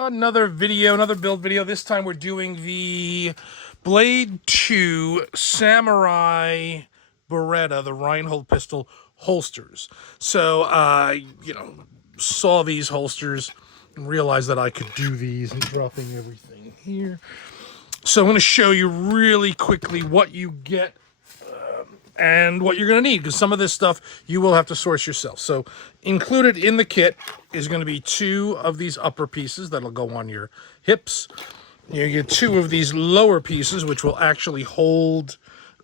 Another video, another build video. This time we're doing the Blade 2 Samurai Beretta, the Reinhold pistol holsters. So, saw these holsters and realized that I could do these and dropping everything here. So I'm going to show you really quickly what you get and what you're going to need, because some of this stuff you will have to source yourself. So included in the kit is going to be 2 of these upper pieces that'll go on your hips. You get 2 of these lower pieces, which will actually hold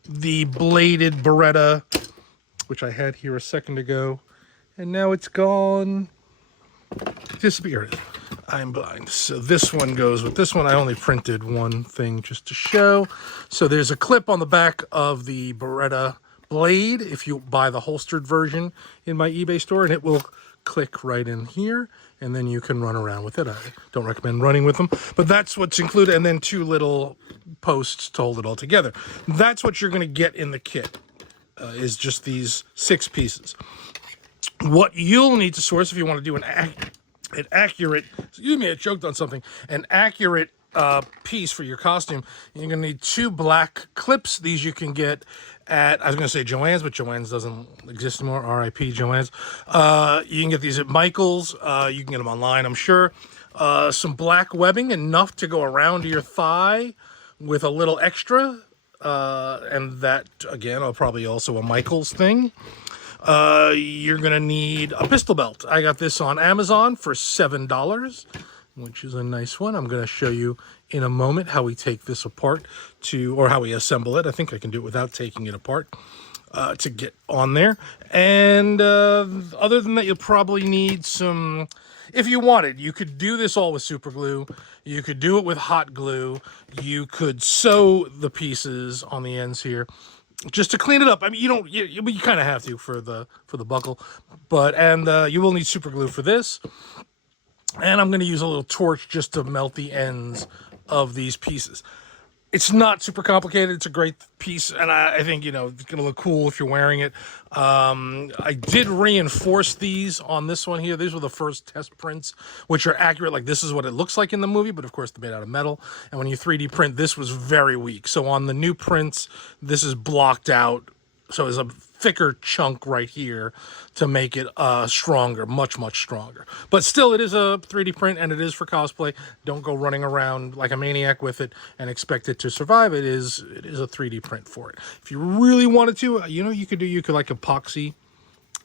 the bladed Beretta, which I had here a second ago, and now it's gone. Disappeared. I'm blind. So this one goes with this one. I only printed one thing just to show. So there's a clip on the back of the Beretta blade if you buy the holstered version in my eBay store, and it will click right in here, and then you can run around with it. I don't recommend running with them, but that's what's included, and then 2 little posts to hold it all together. That's what you're going to get in the kit, is just these 6 pieces. What you'll need to source if you want to do an accurate, excuse me, I choked on something, an accurate piece for your costume, you're going to need 2 black clips. These you can get at, I was going to say Joann's, but Joann's doesn't exist anymore, RIP Joann's. You can get these at Michael's. You can get them online, I'm sure. Some black webbing, enough to go around your thigh with a little extra. And that, again, are probably also a Michael's thing. You're going to need a pistol belt. I got this on Amazon for $7, which is a nice one. I'm going to show you in a moment how we take this apart or how we assemble it. I think I can do it without taking it apart to get on there. And other than that, you'll probably need some, if you wanted, you could do this all with super glue. You could do it with hot glue. You could sew the pieces on the ends here, just to clean it up. I mean, you kind of have to for the buckle, but you will need super glue for this. And I'm going to use a little torch just to melt the ends of these pieces. It's not super complicated. It's a great piece, and I think, it's going to look cool if you're wearing it. I did reinforce these on this one here. These were the first test prints, which are accurate. Like, this is what it looks like in the movie, but of course they're made out of metal. And when you 3D print, this was very weak. So on the new prints, this is blocked out. So there's a thicker chunk right here to make it stronger, much, much stronger. But still, it is a 3D print, and it is for cosplay. Don't go running around like a maniac with it and expect it to survive. It is a 3D print for it. If you really wanted to, you could like epoxy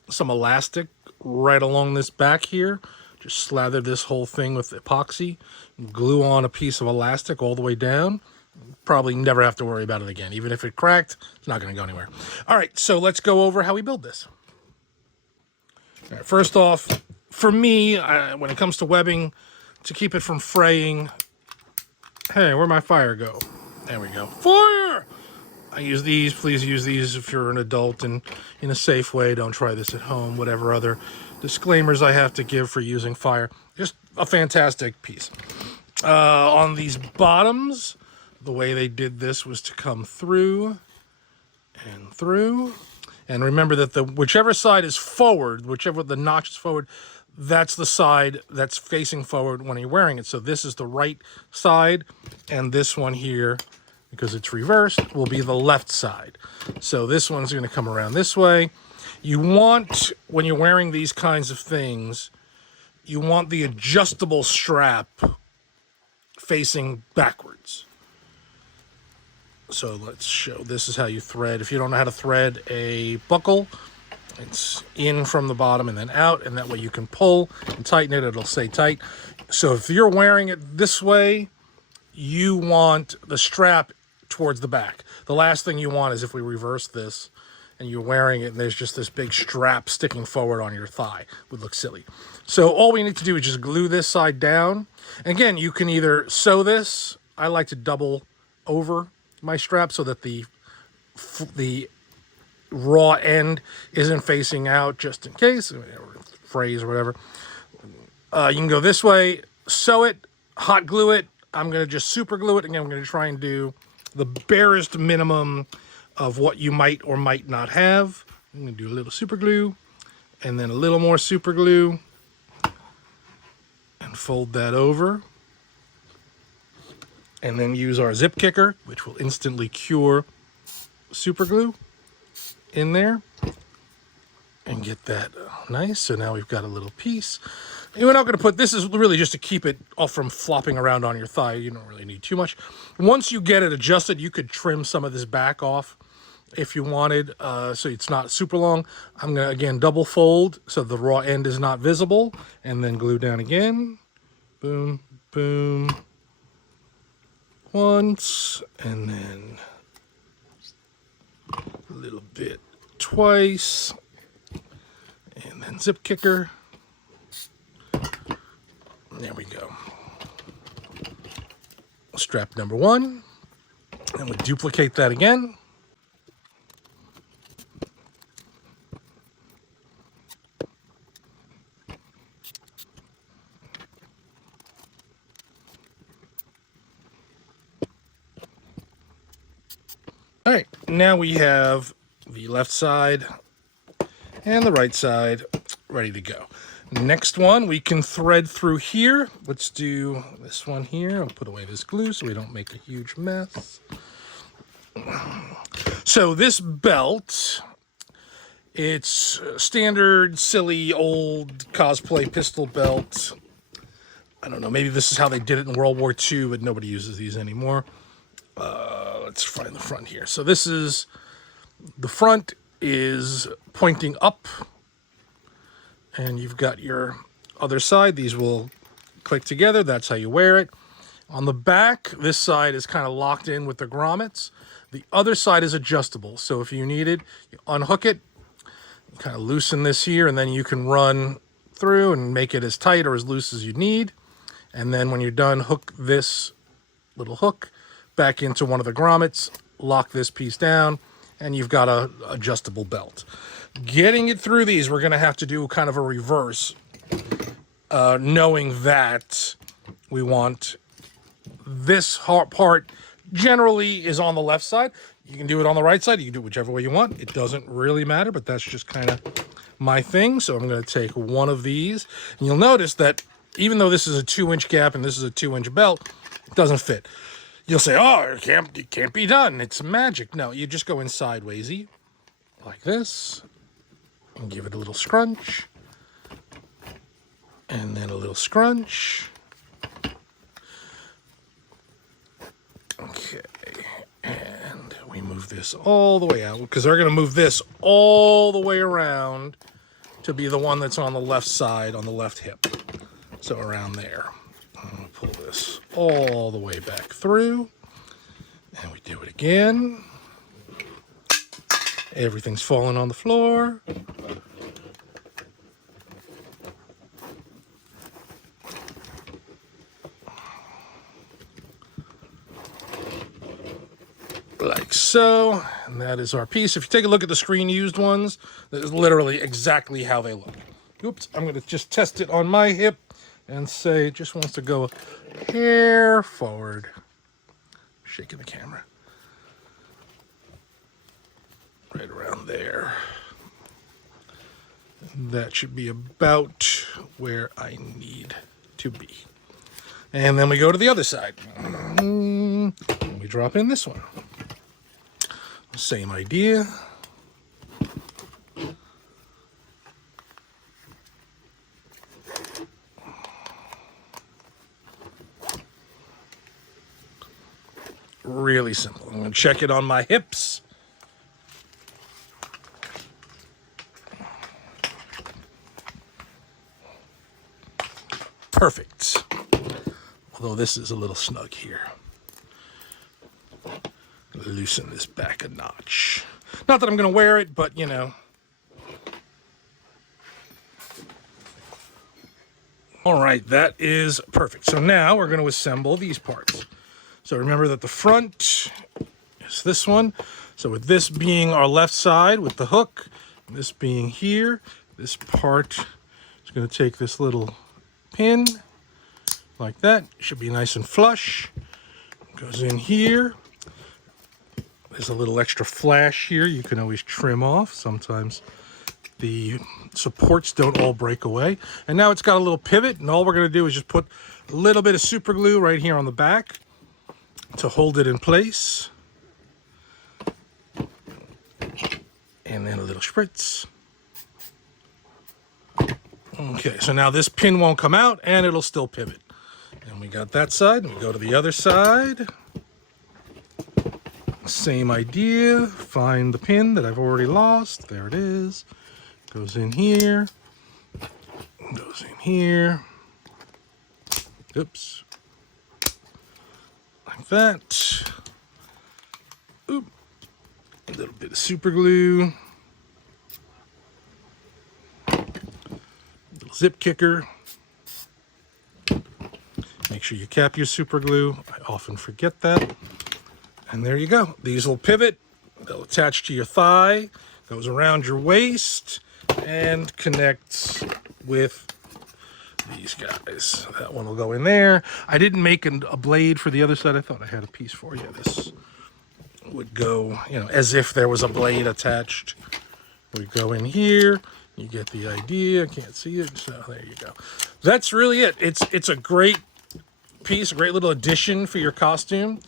some elastic right along this back here. Just slather this whole thing with epoxy, glue on a piece of elastic all the way down. Probably never have to worry about it again. Even if it cracked, it's not going to go anywhere. All right, so let's go over how we build this. All right, first off, for me, when it comes to webbing, to keep it from fraying, hey, where'd my fire go? There we go. Fire! I use these. Please use these if you're an adult and in a safe way. Don't try this at home. Whatever other disclaimers I have to give for using fire. Just a fantastic piece. On these bottoms, the way they did this was to come through and through. And remember that whichever side is forward, whichever the notch is forward, that's the side that's facing forward when you're wearing it. So this is the right side, and this one here, because it's reversed, will be the left side. So this one's going to come around this way. You want, when you're wearing these kinds of things, you want the adjustable strap facing backwards. So let's show, this is how you thread. If you don't know how to thread a buckle, it's in from the bottom and then out, and that way you can pull and tighten it. It'll stay tight. So if you're wearing it this way, you want the strap towards the back. The last thing you want is if we reverse this and you're wearing it and there's just this big strap sticking forward on your thigh. It would look silly. So all we need to do is just glue this side down. And again, you can either sew this. I like to double over my strap so that the raw end isn't facing out, just in case, frays or whatever. You can go this way, sew it, hot glue it. I'm going to just super glue it. Again, I'm going to try and do the barest minimum of what you might or might not have. I'm going to do a little super glue and then a little more super glue and fold that over. and then use our zip kicker, which will instantly cure super glue in there, and get that nice. So now we've got a little piece. And we're not going to put, this is really just to keep it off from flopping around on your thigh. You don't really need too much. Once you get it adjusted, you could trim some of this back off if you wanted, so it's not super long. I'm going to, again, double fold so the raw end is not visible, and then glue down again. Boom, boom. Once, and then a little bit twice, and then zip kicker. There we go. Strap number one, and we duplicate that again. All right, now we have the left side and the right side ready to go. Next one, we can thread through here. Let's do this one here. I'll put away this glue so we don't make a huge mess. So this belt, it's standard, silly, old cosplay pistol belt. I don't know, maybe this is how they did it in World War II, but nobody uses these anymore. Let's find the front here. So this is, the front is pointing up, and you've got your other side. These will click together. That's how you wear it. On the back, this side is kind of locked in with the grommets. The other side is adjustable. So if you need it, you unhook it, you kind of loosen this here, and then you can run through and make it as tight or as loose as you need. And then when you're done, hook this little hook back into one of the grommets, lock this piece down, and you've got a adjustable belt. Getting it through these, we're going to have to do kind of a reverse, knowing that we want this part generally is on the left side. You can do it on the right side. You can do it whichever way you want. It doesn't really matter, but that's just kind of my thing. So I'm going to take one of these, and you'll notice that even though this is a 2-inch gap and this is a 2-inch belt, it doesn't fit. You'll say, oh, it can't be done. It's magic. No, you just go in sidewaysy like this and give it a little scrunch, and then a little scrunch. Okay, and we move this all the way out because they're going to move this all the way around to be the one that's on the left side, on the left hip. So around there. I'm going to pull this all the way back through, and we do it again. Everything's falling on the floor. Like so, and that is our piece. If you take a look at the screen used ones, that is literally exactly how they look. Oops, I'm going to just test it on my hip and say it just wants to go a hair forward. Shaking the camera. Right around there. That should be about where I need to be. And then we go to the other side. And we drop in this one. Same idea. Really simple. I'm going to check it on my hips. Perfect. Although this is a little snug here. Loosen this back a notch. Not that I'm going to wear it, but you know. All right, that is perfect. So now we're going to assemble these parts. So remember that the front is this one. So with this being our left side with the hook, this being here, this part is going to take this little pin like that. Should be nice and flush. Goes in here. There's a little extra flash here you can always trim off. Sometimes the supports don't all break away. And now it's got a little pivot, and all we're going to do is just put a little bit of super glue right here on the back. to hold it in place. And then a little spritz. Okay, so now this pin won't come out and it'll still pivot. And we got that side, and we go to the other side. Same idea, find the pin that I've already lost. There it is. Goes in here. Goes in here. Oops. Like that. Oop. A little bit of super glue. Little zip kicker. Make sure you cap your super glue. I often forget that. And there you go. These will pivot. They'll attach to your thigh. Goes around your waist and connects with these guys. That one will go in there. I didn't make a blade for the other side. I thought I had a piece for you. This would go, you know, as if there was a blade attached. Would go in here. You get the idea. Can't see it, so there you go. That's really it. It's a great piece, a great little addition for your costume,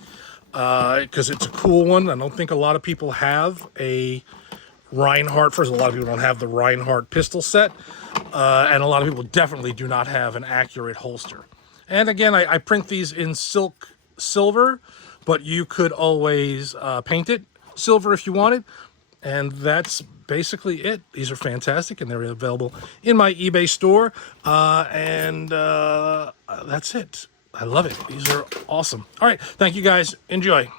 because it's a cool one. I don't think a lot of people have a Reinhardt. First, a lot of people don't have the Reinhardt pistol set, and a lot of people definitely do not have an accurate holster. And again, I print these in silk silver, but you could always paint it silver if you wanted. And that's basically it. These are fantastic, and they're available in my eBay store. And that's it. I love it. These are awesome. All right. Thank you, guys. Enjoy.